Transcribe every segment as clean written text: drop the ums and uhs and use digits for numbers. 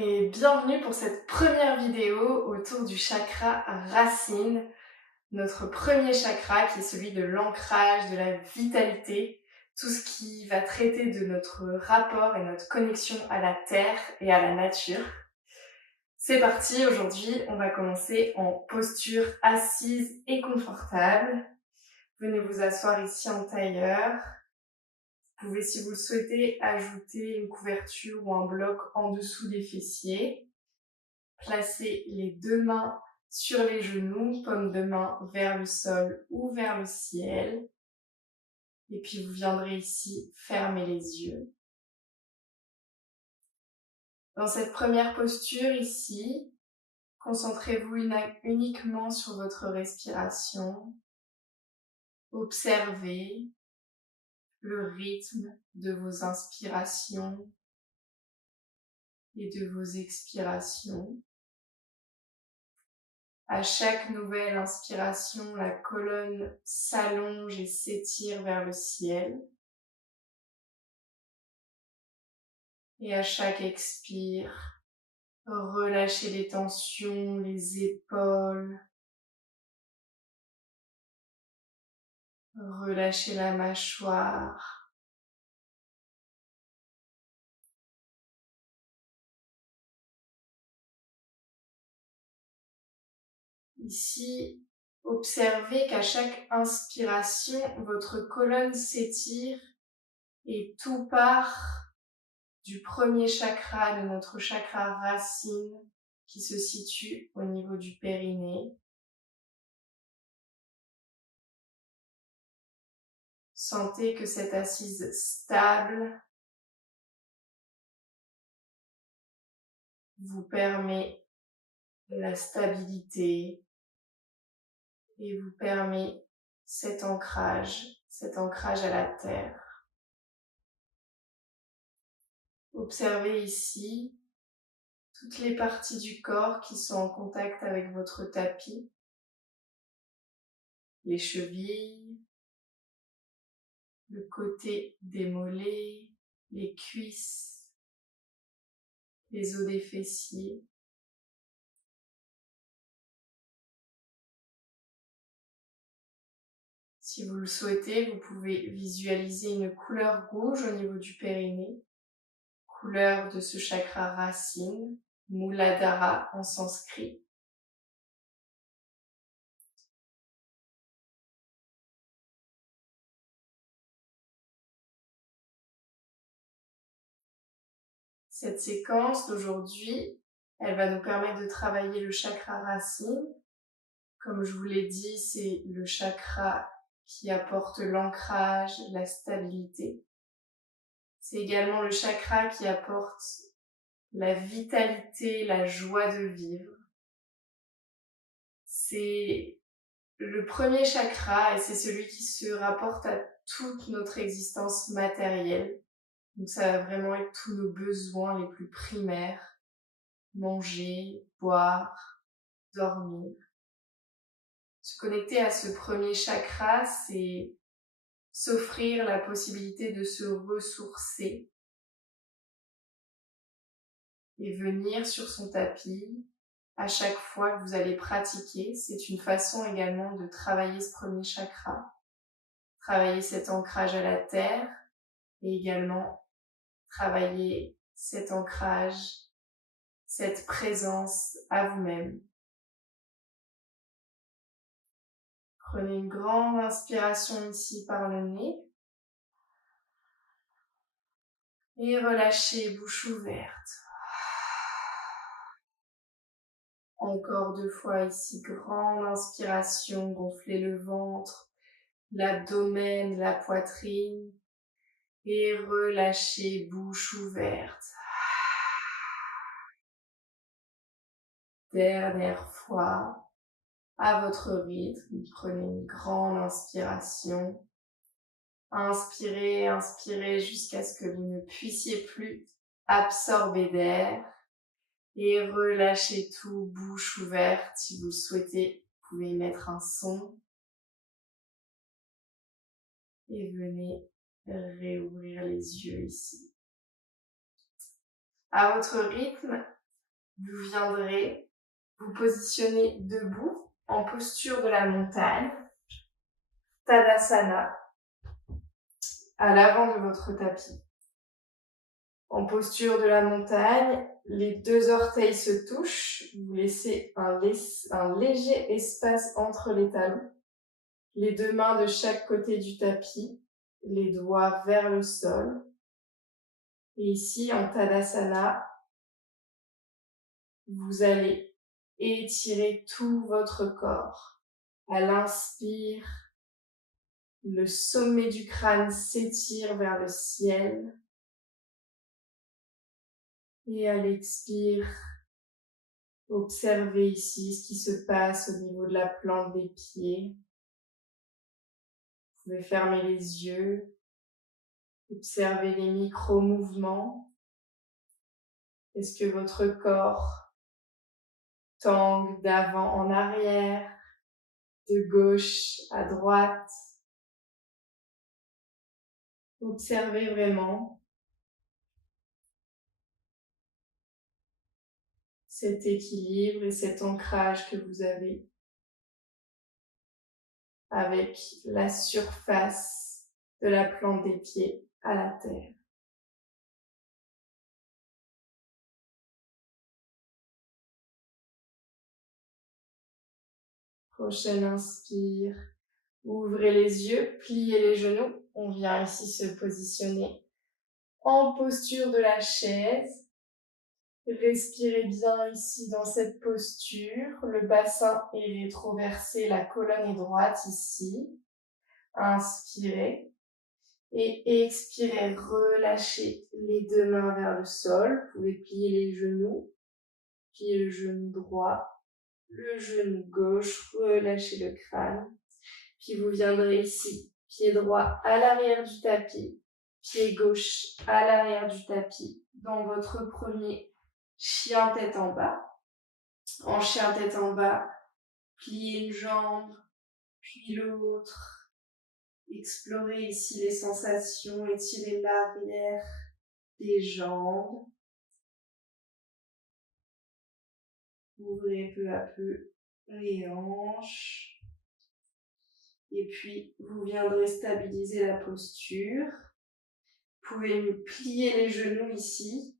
et bienvenue pour cette première vidéo autour du chakra racine, notre premier chakra qui est celui de l'ancrage, de la vitalité, tout ce qui va traiter de notre rapport et notre connexion à la terre et à la nature. C'est parti, aujourd'hui on va commencer en posture assise et confortable. Venez vous asseoir ici en tailleur. Vous pouvez, si vous le souhaitez, ajouter une couverture ou un bloc en dessous des fessiers. Placez les deux mains sur les genoux, paume de main vers le sol ou vers le ciel. Et puis vous viendrez ici fermer les yeux. Dans cette première posture ici, concentrez-vous uniquement sur votre respiration. Observez le rythme de vos inspirations et de vos expirations. À chaque nouvelle inspiration, la colonne s'allonge et s'étire vers le ciel. Et à chaque expire, relâchez les tensions, les épaules. Relâchez la mâchoire. Ici, observez qu'à chaque inspiration, votre colonne s'étire et tout part du premier chakra, de notre chakra racine qui se situe au niveau du périnée. Sentez que cette assise stable vous permet la stabilité et vous permet cet ancrage à la terre. Observez ici toutes les parties du corps qui sont en contact avec votre tapis, les chevilles, le côté des mollets, les cuisses, les os des fessiers. Si vous le souhaitez, vous pouvez visualiser une couleur rouge au niveau du périnée, couleur de ce chakra racine, Muladhara en sanskrit. Cette séquence d'aujourd'hui, elle va nous permettre de travailler le chakra racine. Comme je vous l'ai dit, c'est le chakra qui apporte l'ancrage, la stabilité. C'est également le chakra qui apporte la vitalité, la joie de vivre. C'est le premier chakra et c'est celui qui se rapporte à toute notre existence matérielle. Donc ça va vraiment être tous nos besoins les plus primaires. Manger, boire, dormir. Se connecter à ce premier chakra, c'est s'offrir la possibilité de se ressourcer et venir sur son tapis à chaque fois que vous allez pratiquer. C'est une façon également de travailler ce premier chakra, travailler cet ancrage à la terre et également travailler cet ancrage, cette présence à vous-même. Prenez une grande inspiration ici par le nez et relâchez bouche ouverte. Encore 2 fois ici, grande inspiration, gonflez le ventre, l'abdomen, la poitrine et relâchez bouche ouverte. Dernière fois, à votre rythme, prenez une grande inspiration. Inspirez, inspirez jusqu'à ce que vous ne puissiez plus absorber d'air. Et relâchez tout, bouche ouverte. Si vous le souhaitez, vous pouvez mettre un son. Et venez réouvrir les yeux ici. À votre rythme, vous viendrez vous positionner debout en posture de la montagne, Tadasana, à l'avant de votre tapis. En posture de la montagne, les deux orteils se touchent, vous laissez un léger espace entre les talons, les deux mains de chaque côté du tapis, les doigts vers le sol. Et ici, en Tadasana, vous allez étirer tout votre corps. À l'inspire, le sommet du crâne s'étire vers le ciel. Et à l'expire, observez ici ce qui se passe au niveau de la plante des pieds. Vous pouvez fermer les yeux, observer les micro-mouvements. Est-ce que votre corps tangue d'avant en arrière, de gauche à droite? Observez vraiment cet équilibre et cet ancrage que vous avez avec la surface de la plante des pieds à la terre. Prochaine inspire, ouvrez les yeux, pliez les genoux. On vient ici se positionner en posture de la chaise. Respirez bien ici dans cette posture. Le bassin est rétroversé, la colonne est droite ici. Inspirez. Et expirez, relâchez les deux mains vers le sol. Vous pouvez plier les genoux, plier le genou droit, le genou gauche, relâchez le crâne. Puis vous viendrez ici, pied droit à l'arrière du tapis, pied gauche à l'arrière du tapis, dans votre premier chien tête en bas. En chien tête en bas, pliez une jambe, puis l'autre. Explorez ici les sensations, étirez l'arrière des jambes. Ouvrez peu à peu les hanches. Et puis, vous viendrez stabiliser la posture. Vous pouvez plier les genoux ici.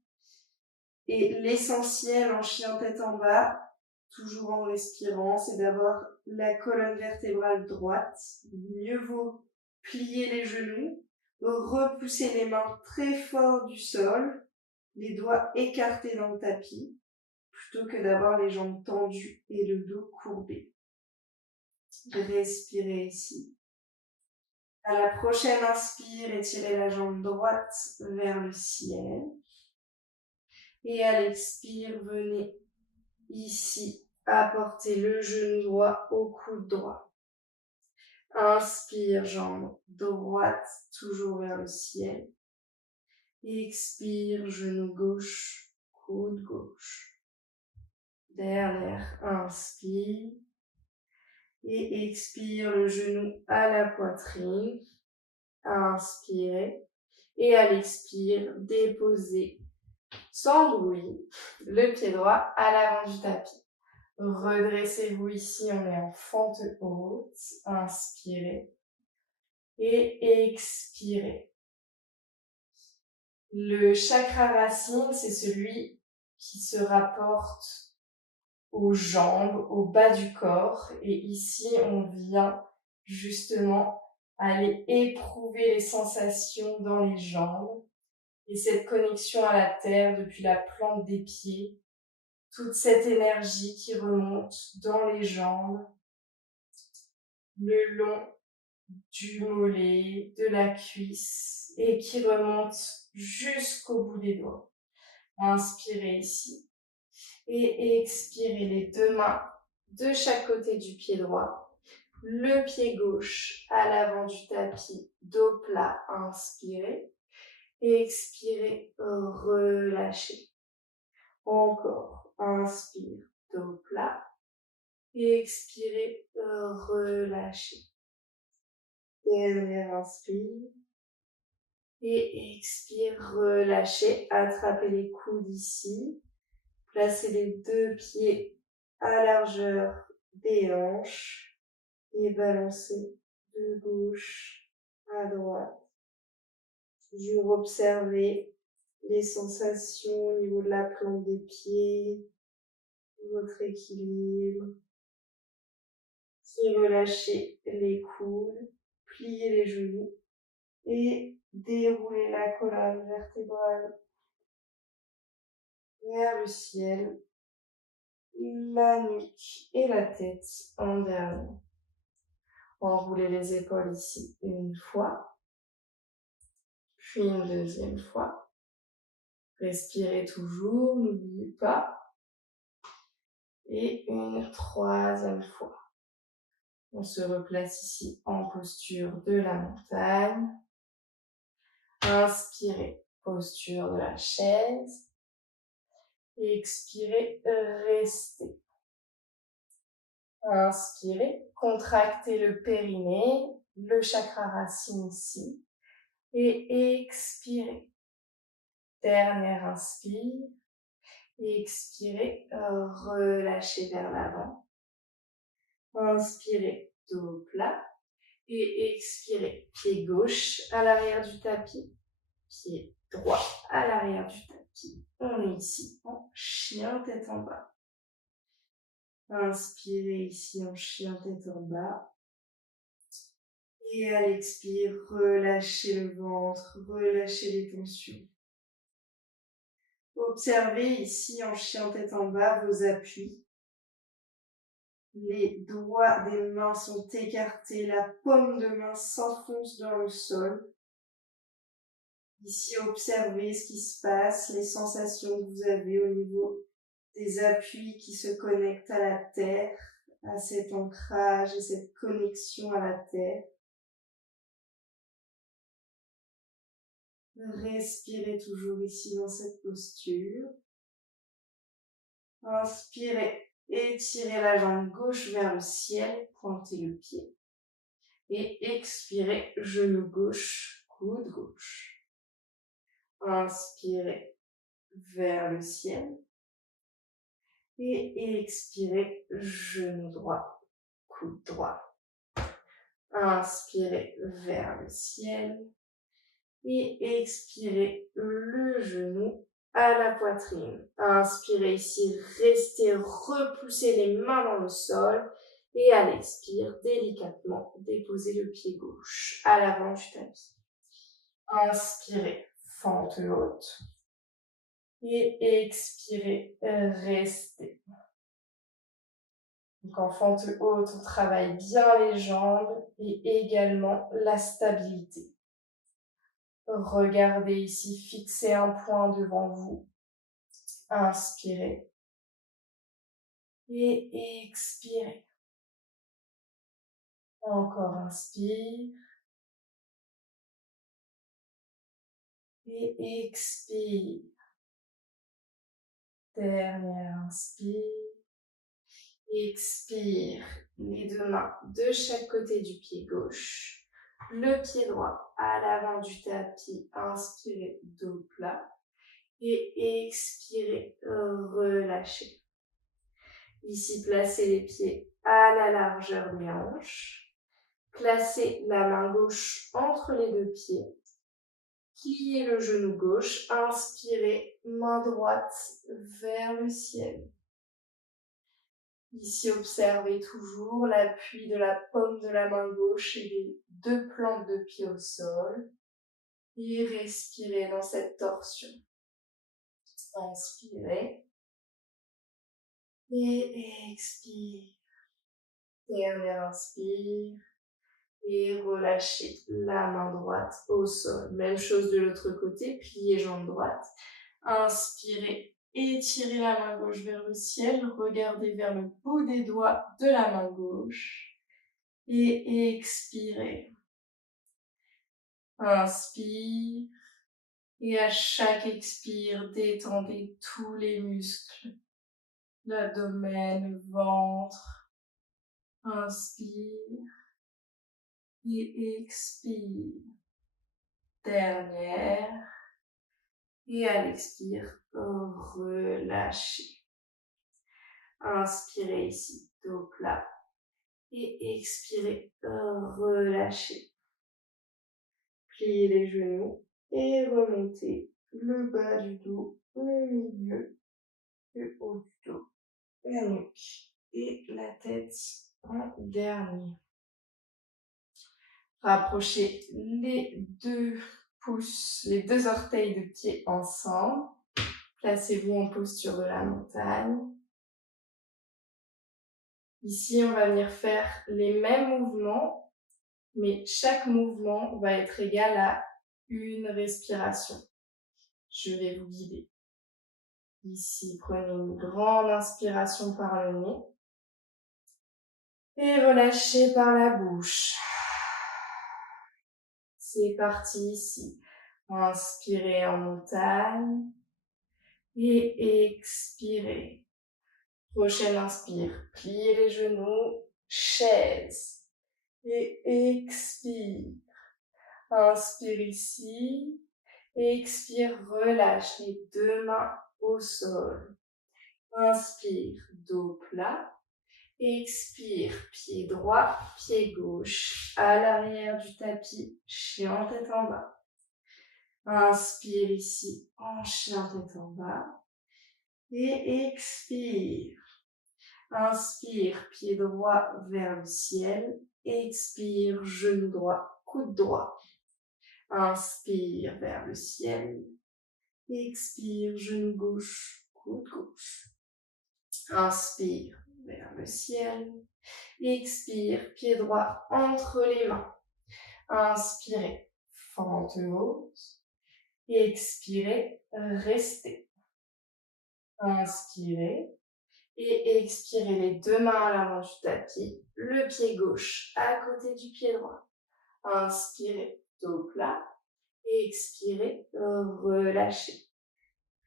Et l'essentiel en chien tête en bas, toujours en respirant, c'est d'avoir la colonne vertébrale droite. Mieux vaut plier les genoux, repousser les mains très fort du sol, les doigts écartés dans le tapis, plutôt que d'avoir les jambes tendues et le dos courbé. Respirez ici. À la prochaine inspire, étirez la jambe droite vers le ciel. Et à l'expire, venez ici apporter le genou droit au coude droit. Inspire, jambe droite, toujours vers le ciel. Expire, genou gauche, coude gauche. Dernière inspire. Et expire, le genou à la poitrine. Inspirez. Et à l'expire, déposez sans bruit le pied droit à l'avant du tapis. Redressez-vous ici, on est en fente haute. Inspirez. Et expirez. Le chakra racine, c'est celui qui se rapporte aux jambes, au bas du corps. Et ici, on vient justement aller éprouver les sensations dans les jambes. Et cette connexion à la terre depuis la plante des pieds. Toute cette énergie qui remonte dans les jambes, le long du mollet, de la cuisse et qui remonte jusqu'au bout des doigts. Inspirez ici et expirez les deux mains de chaque côté du pied droit. Le pied gauche à l'avant du tapis, dos plat, inspirez. Et expirez, relâchez. Encore, inspire, dos plat. Et expirez, relâchez. Dernière inspire. Et expire, relâchez. Attrapez les coudes ici. Placez les 2 pieds à largeur des hanches et balancez de gauche à droite. Toujours observez les sensations au niveau de la plante des pieds, votre équilibre. Et relâchez les coudes, pliez les genoux et déroulez la colonne vertébrale vers le ciel, la nuque et la tête en dernier. Enroulez les épaules ici une fois, puis une deuxième fois. Respirez toujours, n'oubliez pas. Et une troisième fois. On se replace ici en posture de la montagne. Inspirez, posture de la chaise. Et expirez, restez. Inspirez, contractez le périnée, le chakra racine ici. Et expirez. Dernière inspire. Et expirez, relâchez vers l'avant. Inspirez, dos plat. Et expirez, pied gauche à l'arrière du tapis. Pied droit à l'arrière du tapis. On est ici en chien tête en bas. Inspirez ici en chien tête en bas. Et à l'expire, relâchez le ventre, relâchez les tensions. Observez ici en chien tête en bas vos appuis. Les doigts des mains sont écartés, la paume de main s'enfonce dans le sol. Ici, observez ce qui se passe, les sensations que vous avez au niveau des appuis qui se connectent à la terre, à cet ancrage et cette connexion à la terre. Respirez toujours ici dans cette posture. Inspirez, étirez la jambe gauche vers le ciel, pointez le pied. Et expirez, genou gauche, coude gauche. Inspirez vers le ciel. Et expirez, genou droit, coude droit. Inspirez vers le ciel. Et expirez le genou à la poitrine. Inspirez ici, restez, repoussez les mains dans le sol. Et à l'expire, délicatement, déposez le pied gauche à l'avant du tapis. Inspirez, fente haute. Et expirez, restez. Donc en fente haute, on travaille bien les jambes et également la stabilité. Regardez ici, fixez un point devant vous. Inspirez. Et expirez. Encore inspire. Et expire. Dernière inspire. Expire. Les deux mains de chaque côté du pied gauche. Le pied droit à l'avant du tapis. Inspirez, dos plat. Et expirez, relâchez. Ici, placez les pieds à la largeur des hanches. Placez la main gauche entre les deux pieds. Pliez le genou gauche. Inspirez, main droite vers le ciel. Ici, observez toujours l'appui de la paume de la main gauche et les deux plantes de pied au sol. Et respirez dans cette torsion. Inspirez. Et expire. Dernière inspire. Et relâchez la main droite au sol. Même chose de l'autre côté, pliez jambe droite. Inspirez, étirez la main gauche vers le ciel. Regardez vers le bout des doigts de la main gauche. Et expirez. Inspire. Et à chaque expire, détendez tous les muscles. L'abdomen, le ventre. Inspire. Et expire. Dernière. Et à l'expire, relâchez. Inspirez ici, dos plat. Et expirez, relâchez. Pliez les genoux et remontez le bas du dos, le milieu, le haut du dos, la nuque et la tête en dernier. Rapprochez les deux pouces, les deux orteils de pied ensemble. Placez-vous en posture de la montagne. Ici, on va venir faire les mêmes mouvements, mais chaque mouvement va être égal à une respiration. Je vais vous guider. Ici, prenez une grande inspiration par le nez et relâchez par la bouche. C'est parti ici. Inspirez en montagne et expirez. Prochaine inspire, pliez les genoux, chaise et expire. Inspire ici, expire, relâche les deux mains au sol. Inspire, dos plat. Expire, pied droit, pied gauche, à l'arrière du tapis, chien tête en bas. Inspire ici, en chien tête en bas. Et expire. Inspire, pied droit vers le ciel. Expire, genou droit, coude droit. Inspire vers le ciel. Expire, genou gauche, coude gauche. Inspire vers le ciel. Expire, pied droit entre les mains. Inspirez, fente haute. Expirez, restez. Inspirez. Et expirez les deux mains à l'avant du tapis, le pied gauche à côté du pied droit. Inspirez, dos plat. Expirez, relâchez.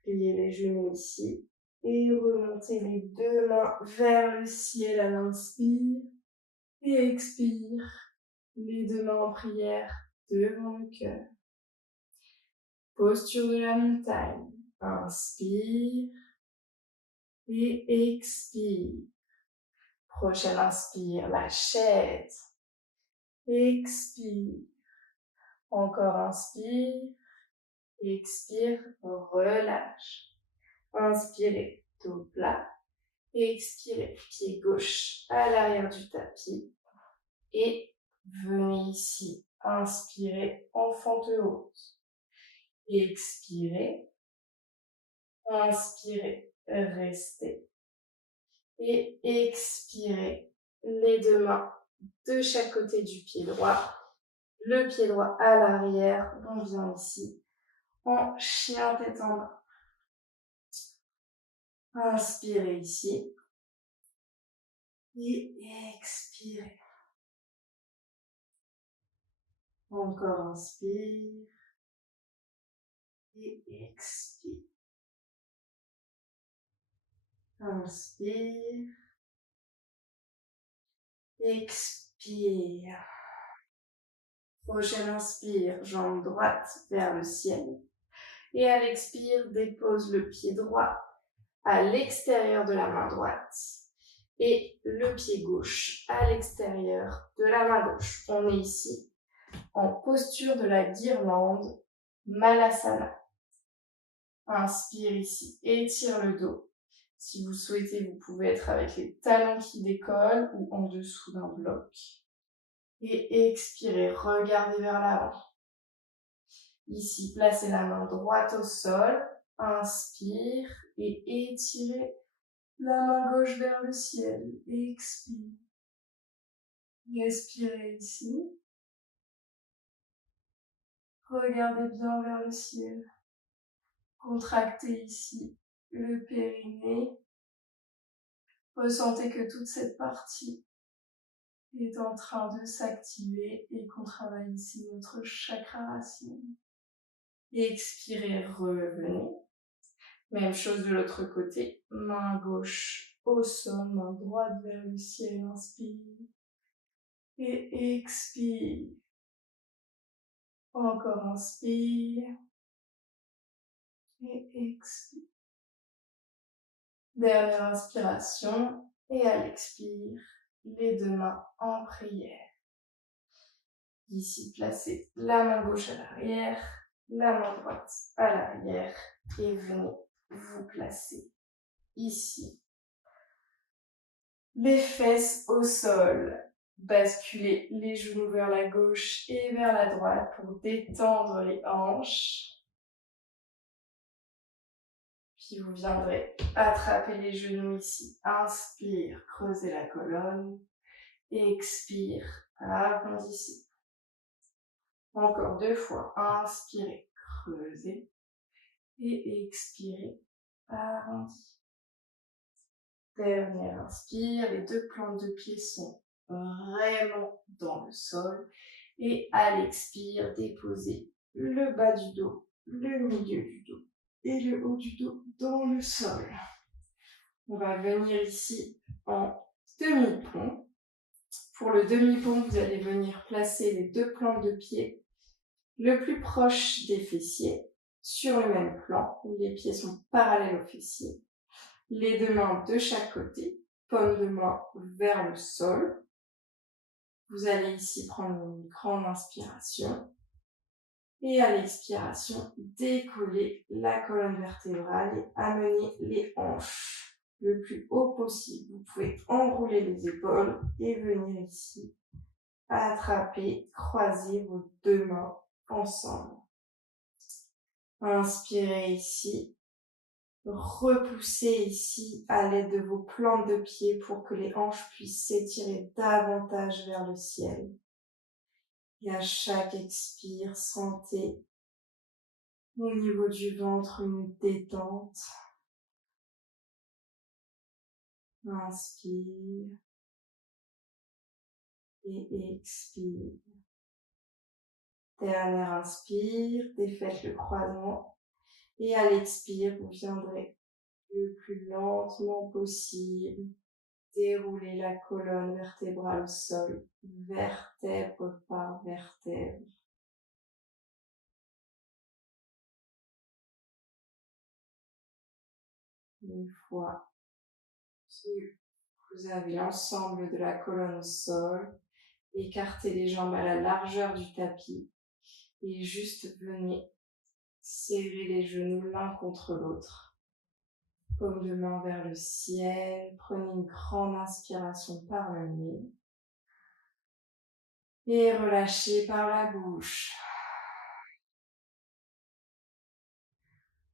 Pliez les genoux ici et remontez les deux mains vers le ciel à l'inspire. Et expire, les deux mains en prière devant le cœur. Posture de la montagne. Inspire et expire. Prochaine inspire, la chaise. Expire. Encore inspire. Expire, relâche. Inspirez, dos plat. Expirez, pied gauche à l'arrière du tapis. Et venez ici, inspirez en fente haute. Expirez. Inspirez, restez. Et expirez, les deux mains de chaque côté du pied droit. Le pied droit à l'arrière, on vient ici, en chien tête en bas. Inspirez ici. Et expirez. Encore inspire. Et expire. Inspire. Expire. Prochaine inspire, jambe droite vers le ciel. Et à l'expire, dépose le pied droit à l'extérieur de la main droite. Et le pied gauche à l'extérieur de la main gauche. On est ici en posture de la guirlande, Malasana. Inspire ici, étire le dos. Si vous souhaitez, vous pouvez être avec les talons qui décollent ou en dessous d'un bloc. Et expirez, regardez vers l'avant. Ici, placez la main droite au sol. Inspire et étirez la main gauche vers le ciel. Expire. Respirez ici. Regardez bien vers le ciel. Contractez ici le périnée. Ressentez que toute cette partie est en train de s'activer et qu'on travaille ici notre chakra racine. Expirez, revenez. Même chose de l'autre côté. Main gauche au sol, main droite vers le ciel. Inspire. Et expire. Encore inspire. Et expire. Dernière inspiration et à l'expire, les deux mains en prière. Ici, placez la main gauche à l'arrière, la main droite à l'arrière et venez vous placer ici. Les fesses au sol. Basculez les genoux vers la gauche et vers la droite pour détendre les hanches. Puis vous viendrez attraper les genoux ici. Inspire, creusez la colonne. Expire, arrondissez. Encore 2 fois. Inspirez, creusez. Et expirez, arrondissez. Dernier inspire, les 2 plantes de pied sont vraiment dans le sol. Et à l'expire, déposez le bas du dos, le milieu du dos et le haut du dos dans le sol. On va venir ici en demi-pont. Pour le demi-pont, vous allez venir placer les 2 plantes de pied le plus proche des fessiers sur le même plan. Les pieds sont parallèles aux fessiers. Les 2 mains de chaque côté, paume de main vers le sol. Vous allez ici prendre une grande inspiration. Et à l'expiration, décoller la colonne vertébrale et amener les hanches le plus haut possible. Vous pouvez enrouler les épaules et venir ici attraper, croiser vos 2 mains ensemble. Inspirez ici. Repoussez ici à l'aide de vos plantes de pied pour que les hanches puissent s'étirer davantage vers le ciel. Et à chaque expire, sentez au niveau du ventre une détente. Inspire et expire. Dernier inspire, défaites le croisement. Et à l'expire, vous viendrez le plus lentement possible dérouler la colonne vertébrale au sol, vertèbre par vertèbre. Une fois que vous avez l'ensemble de la colonne au sol, écartez les jambes à la largeur du tapis et juste venez serrer les genoux l'un contre l'autre. Paume de main vers le ciel, prenez une grande inspiration par le nez et relâchez par la bouche.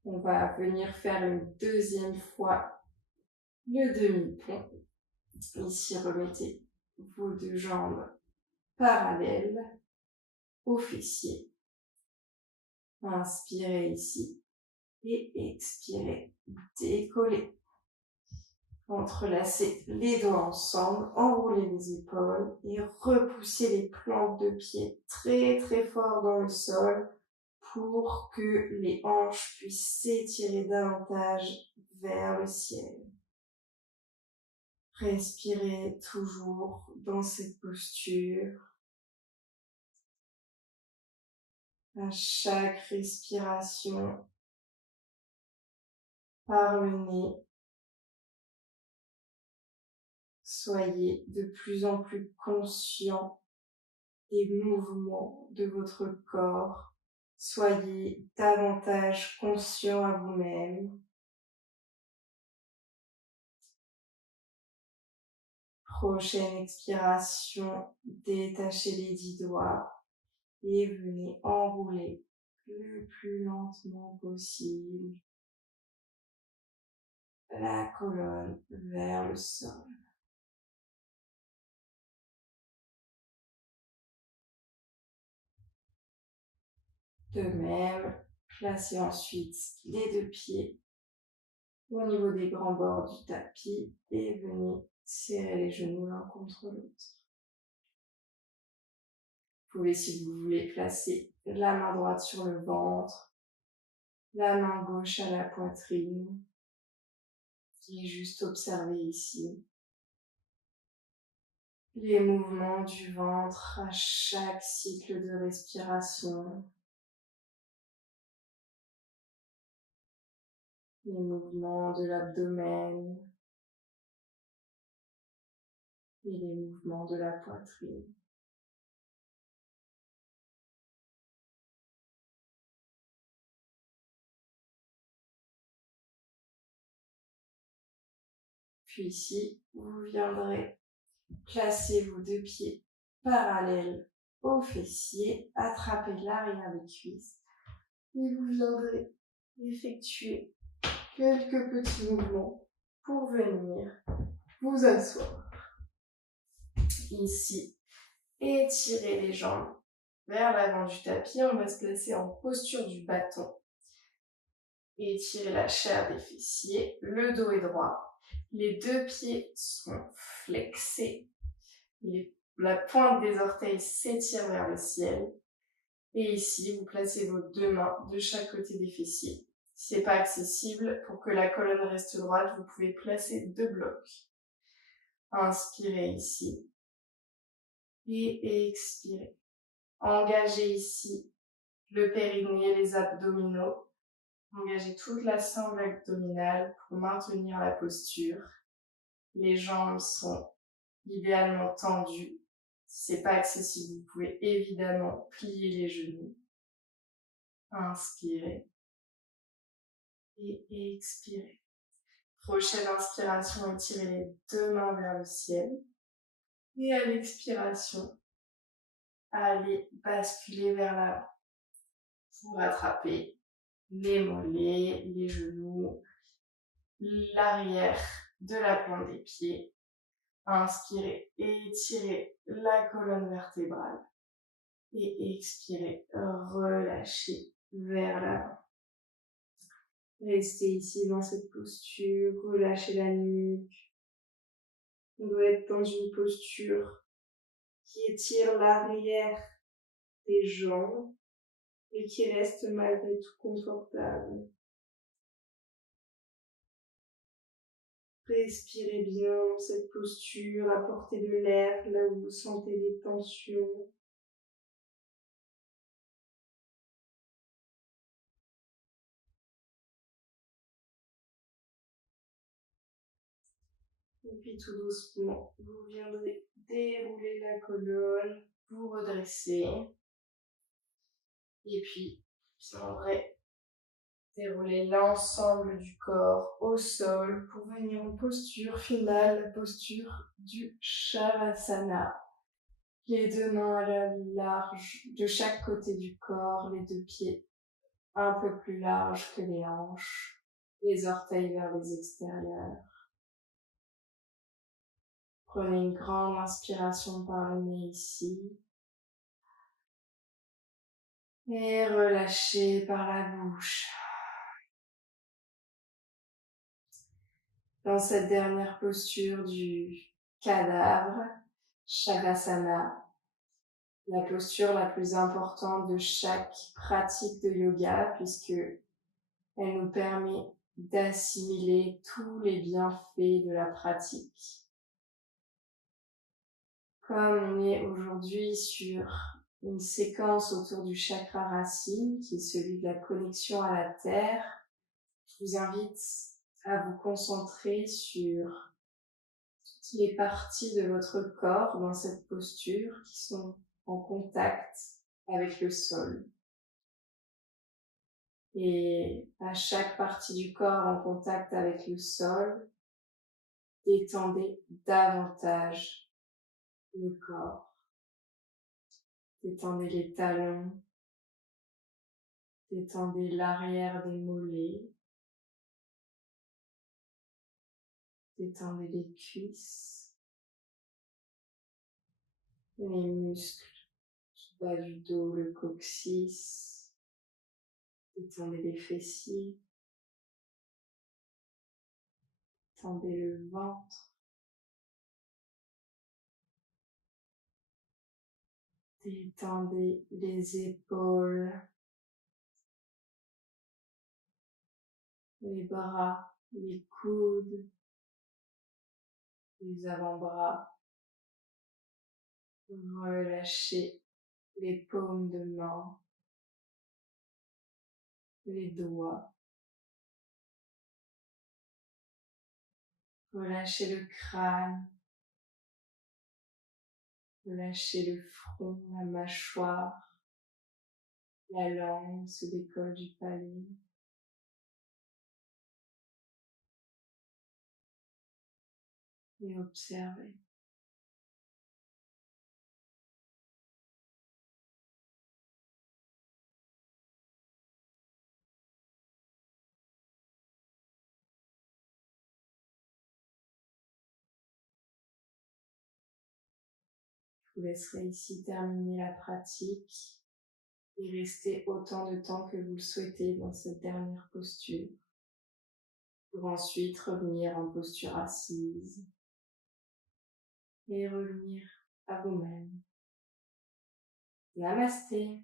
On va venir faire une deuxième fois le demi-pont. Ici, remettez vos 2 jambes parallèles aux fessiers. Inspirez ici et expirez, décollez. Entrelacez les doigts ensemble, enroulez les épaules et repoussez les plantes de pied très très fort dans le sol pour que les hanches puissent s'étirer davantage vers le ciel. Respirez toujours dans cette posture. À chaque respiration, par le nez, soyez de plus en plus conscient des mouvements de votre corps. Soyez davantage conscient à vous-même. Prochaine expiration, détachez les 10 doigts et venez enrouler le plus lentement possible la colonne vers le sol. De même, placez ensuite les 2 pieds au niveau des grands bords du tapis et venez serrer les genoux l'un contre l'autre. Vous pouvez, si vous voulez, placer la main droite sur le ventre, la main gauche à la poitrine et juste observer ici les mouvements du ventre à chaque cycle de respiration. les mouvements de l'abdomen et les mouvements de la poitrine. Puis ici, vous viendrez placer vos deux pieds parallèles aux fessiers, attraper l'arrière des cuisses et vous viendrez effectuer quelques petits mouvements pour venir vous asseoir. Ici, étirez les jambes vers l'avant du tapis. On va se placer en posture du bâton. Étirez la chair des fessiers. Le dos est droit. Les deux pieds sont flexés. La pointe des orteils s'étire vers le ciel. Et ici, vous placez vos deux mains de chaque côté des fessiers. Si ce n'est pas accessible, pour que la colonne reste droite, vous pouvez placer deux blocs. Inspirez ici. Et expirez. Engagez ici le périnée, les abdominaux. Engagez toute la sangle abdominale pour maintenir la posture. Les jambes sont idéalement tendues. Si ce n'est pas accessible, vous pouvez évidemment plier les genoux. Inspirez. Et expirez. Prochaine inspiration, étirez les deux mains vers le ciel. Et à l'expiration, allez basculer vers l'avant. Vous rattrapez les mollets, les genoux, l'arrière de la plante des pieds. Inspirez et étirez la colonne vertébrale. Et expirez, relâchez vers l'avant. Restez ici dans cette posture, relâchez la nuque. On doit être dans une posture qui étire l'arrière des jambes et qui reste malgré tout confortable. Respirez bien dans cette posture, apportez de l'air là où vous sentez des tensions. Et puis tout doucement, vous viendrez dérouler la colonne, vous redresser. Et puis, vous viendrez dérouler l'ensemble du corps au sol pour venir en posture finale, la posture du Shavasana. Les deux mains à la large de chaque côté du corps, les deux pieds un peu plus larges que les hanches, les orteils vers les extérieurs. Prenez une grande inspiration par le nez ici. Et relâchez par la bouche. Dans cette dernière posture du cadavre, Shavasana, la posture la plus importante de chaque pratique de yoga puisque elle nous permet d'assimiler tous les bienfaits de la pratique. Comme on est aujourd'hui sur une séquence autour du chakra racine, qui est celui de la connexion à la terre, je vous invite à vous concentrer sur toutes les parties de votre corps dans cette posture qui sont en contact avec le sol. Et à chaque partie du corps en contact avec le sol, détendez davantage le corps. Détendez les talons, détendez l'arrière des mollets, détendez les cuisses, les muscles du bas du dos, le coccyx, détendez les fessiers, détendez le ventre, détendez les épaules, les bras, les coudes, les avant-bras. Relâchez les paumes de main, les doigts, Relâchez le crâne, relâchez le front, la mâchoire, la langue se décolle du palais. Et observez. Je vous laisserai ici terminer la pratique et rester autant de temps que vous le souhaitez dans cette dernière posture, pour ensuite revenir en posture assise et revenir à vous-même. Namasté.